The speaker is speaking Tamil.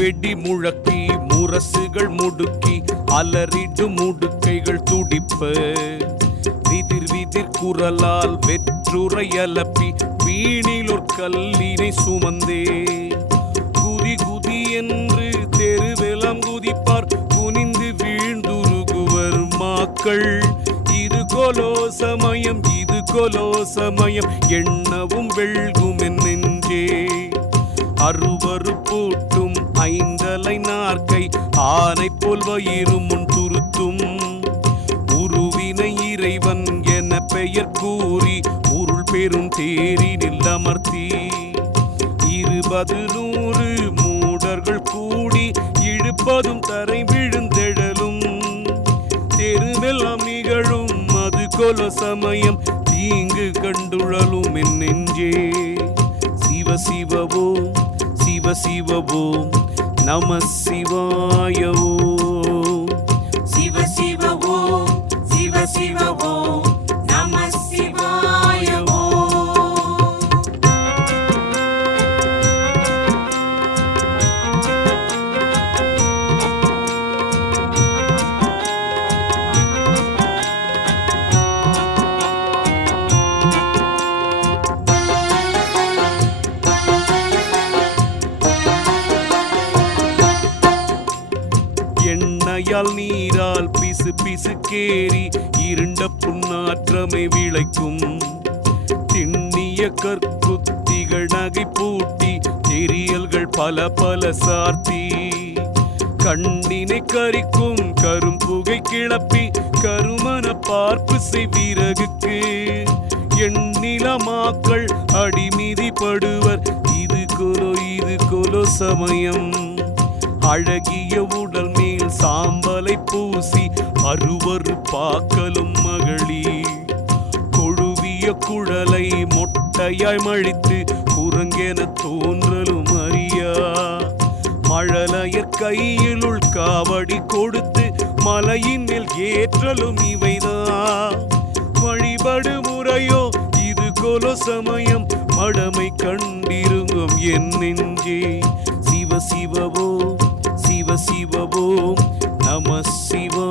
வெடி முழக்கி முரசுகள் முடுக்கி அலறிடும் முடுக்கைகள் துடிப்ப விதிர் குரலால் வெற்றுரை அலப்பி வீணிலொரு கல்லினை சுமந்தே குதி என்று தெருவெல்லாம் குதிப்பார் குனிந்து வீழ்ந்துருகுவர் மாக்கள். இது கொலோ சமயம் எண்ணவும் வெல்கும் என் நெஞ்சே. அறுவரு பூட்டும் ஐந்தலை நாற்கை ஆனை போல் வயிறு முன் துருத்தும் உருவினை இறைவன் என பெயர் கூறி உருள் பெரும் தேரினில் அமர்த்தி 20-100 மூடர்கள் கூடி இழுப்பதும் தரை விழுந்தெழலும் தெருவெல்லாம் நிகழும் அது கொல சமயம் தீங்கு கண்டுழலும் என் நெஞ்சே. சிவ சிவவோ நம சிவாயவோ சிவ சிவவோ நம சிவாயவோ. எண்ணெயால் நீரால் பிசு கேறி இருண்ட புண்ணாற்றமை விளைக்கும் திண்ணிய கற்குத்திகள் நகை பூட்டி தெரியல்கள் பல சார்த்தி கண்ணினை கரிக்கும் கரும்புகை கிளப்பி கருமன பார்ப்பு செய்வீரகுக்கு எண்ணிலமாக்கள் அடிமிதிப்படுவர். இது கொலோ சமயம் அழகிய உடல் மேல் சாம்பலை பூசி அறுவரு பாக்கலும் மகளி கொழுவிய குழலை மொட்டையாய் மழித்து குரங்கென தோன்றலும் அறியா மழலையர் கையிலுள் காவடி கொடுத்து மலையின் மேல் ஏற்றலும் இவைதான் வழிபடு முறையோ. இது கொலோ சமயம் மடமை கண்டிருங்கும் என் நெஞ்சே. சிவ சிவவோ நம சிவா